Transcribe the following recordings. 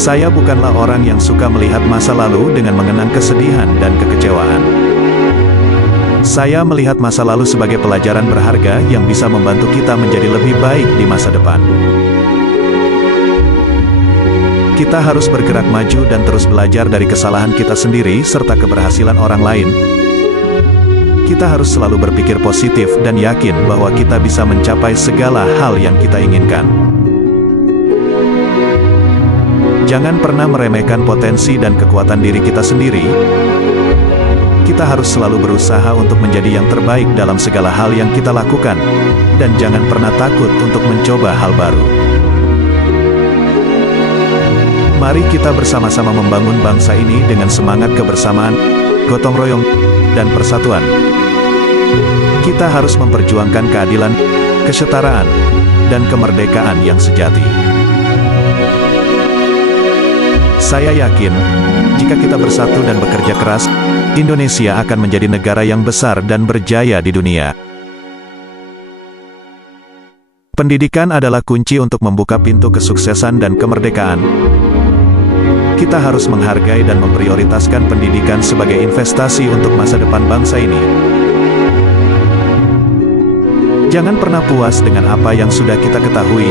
Saya bukanlah orang yang suka melihat masa lalu dengan mengenang kesedihan dan kekecewaan. Saya melihat masa lalu sebagai pelajaran berharga yang bisa membantu kita menjadi lebih baik di masa depan. Kita harus bergerak maju dan terus belajar dari kesalahan kita sendiri serta keberhasilan orang lain. Kita harus selalu berpikir positif dan yakin bahwa kita bisa mencapai segala hal yang kita inginkan. Jangan pernah meremehkan potensi dan kekuatan diri kita sendiri. Kita harus selalu berusaha untuk menjadi yang terbaik dalam segala hal yang kita lakukan, dan jangan pernah takut untuk mencoba hal baru. Mari kita bersama-sama membangun bangsa ini dengan semangat kebersamaan, gotong royong, dan persatuan. Kita harus memperjuangkan keadilan, kesetaraan, dan kemerdekaan yang sejati. Saya yakin, jika kita bersatu dan bekerja keras, Indonesia akan menjadi negara yang besar dan berjaya di dunia. Pendidikan adalah kunci untuk membuka pintu kesuksesan dan kemerdekaan. Kita harus menghargai dan memprioritaskan pendidikan sebagai investasi untuk masa depan bangsa ini. Jangan pernah puas dengan apa yang sudah kita ketahui,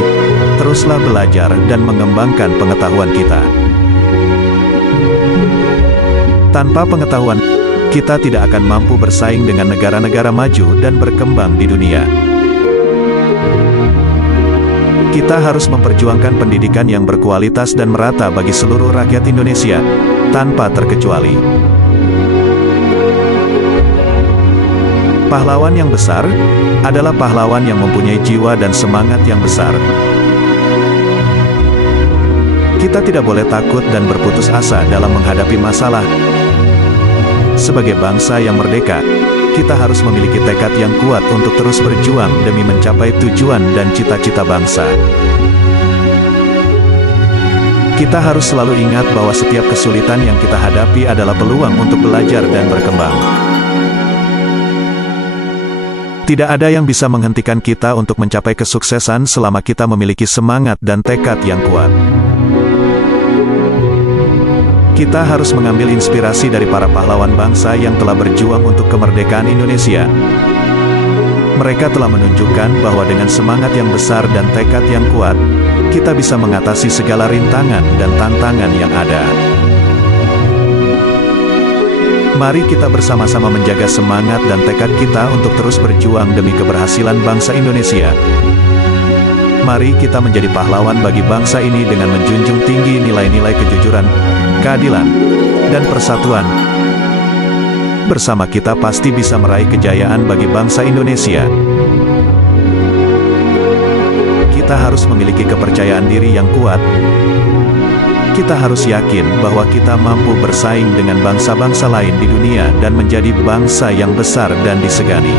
teruslah belajar dan mengembangkan pengetahuan kita. Tanpa pengetahuan, kita tidak akan mampu bersaing dengan negara-negara maju dan berkembang di dunia. Kita harus memperjuangkan pendidikan yang berkualitas dan merata bagi seluruh rakyat Indonesia, tanpa terkecuali. Pahlawan yang besar adalah pahlawan yang mempunyai jiwa dan semangat yang besar. Kita tidak boleh takut dan berputus asa dalam menghadapi masalah. Sebagai bangsa yang merdeka, kita harus memiliki tekad yang kuat untuk terus berjuang demi mencapai tujuan dan cita-cita bangsa. Kita harus selalu ingat bahwa setiap kesulitan yang kita hadapi adalah peluang untuk belajar dan berkembang. Tidak ada yang bisa menghentikan kita untuk mencapai kesuksesan selama kita memiliki semangat dan tekad yang kuat. Kita harus mengambil inspirasi dari para pahlawan bangsa yang telah berjuang untuk kemerdekaan Indonesia. Mereka telah menunjukkan bahwa dengan semangat yang besar dan tekad yang kuat, kita bisa mengatasi segala rintangan dan tantangan yang ada. Mari kita bersama-sama menjaga semangat dan tekad kita untuk terus berjuang demi keberhasilan bangsa Indonesia. Mari kita menjadi pahlawan bagi bangsa ini dengan menjunjung tinggi nilai-nilai kejujuran, keadilan, dan persatuan. Bersama kita pasti bisa meraih kejayaan bagi bangsa Indonesia. Kita harus memiliki kepercayaan diri yang kuat. Kita harus yakin bahwa kita mampu bersaing dengan bangsa-bangsa lain di dunia dan menjadi bangsa yang besar dan disegani.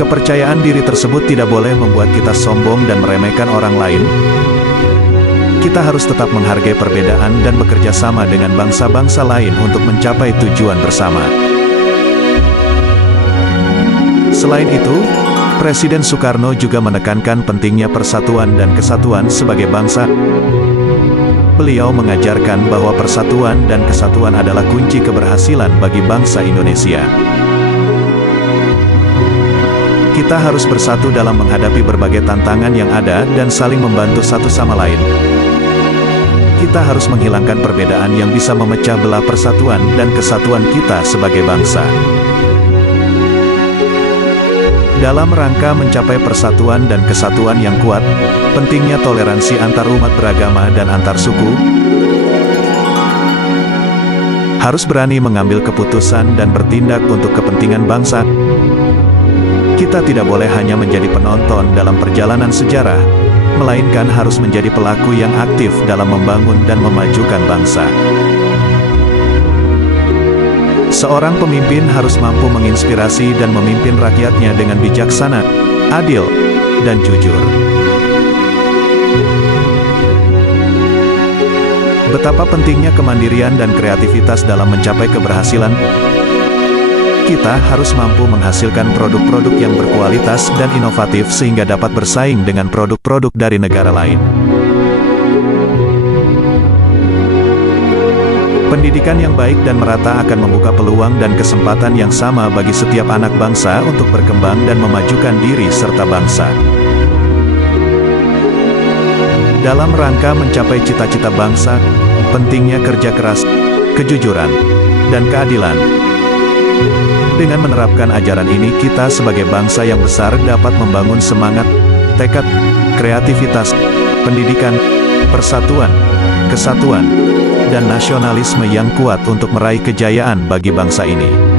Kepercayaan diri tersebut tidak boleh membuat kita sombong dan meremehkan orang lain. Kita harus tetap menghargai perbedaan dan bekerja sama dengan bangsa-bangsa lain untuk mencapai tujuan bersama. Selain itu, Presiden Soekarno juga menekankan pentingnya persatuan dan kesatuan sebagai bangsa. Beliau mengajarkan bahwa persatuan dan kesatuan adalah kunci keberhasilan bagi bangsa Indonesia. Kita harus bersatu dalam menghadapi berbagai tantangan yang ada dan saling membantu satu sama lain. Kita harus menghilangkan perbedaan yang bisa memecah belah persatuan dan kesatuan kita sebagai bangsa. Dalam rangka mencapai persatuan dan kesatuan yang kuat, pentingnya toleransi antar umat beragama dan antar suku. Harus berani mengambil keputusan dan bertindak untuk kepentingan bangsa. Kita tidak boleh hanya menjadi penonton dalam perjalanan sejarah, melainkan harus menjadi pelaku yang aktif dalam membangun dan memajukan bangsa. Seorang pemimpin harus mampu menginspirasi dan memimpin rakyatnya dengan bijaksana, adil, dan jujur. Betapa pentingnya kemandirian dan kreativitas dalam mencapai keberhasilan. Kita harus mampu menghasilkan produk-produk yang berkualitas dan inovatif sehingga dapat bersaing dengan produk-produk dari negara lain. Pendidikan yang baik dan merata akan membuka peluang dan kesempatan yang sama bagi setiap anak bangsa untuk berkembang dan memajukan diri serta bangsa. Dalam rangka mencapai cita-cita bangsa, pentingnya kerja keras, kejujuran, dan keadilan. Dengan menerapkan ajaran ini, kita sebagai bangsa yang besar dapat membangun semangat, tekad, kreativitas, pendidikan, persatuan, kesatuan, dan nasionalisme yang kuat untuk meraih kejayaan bagi bangsa ini.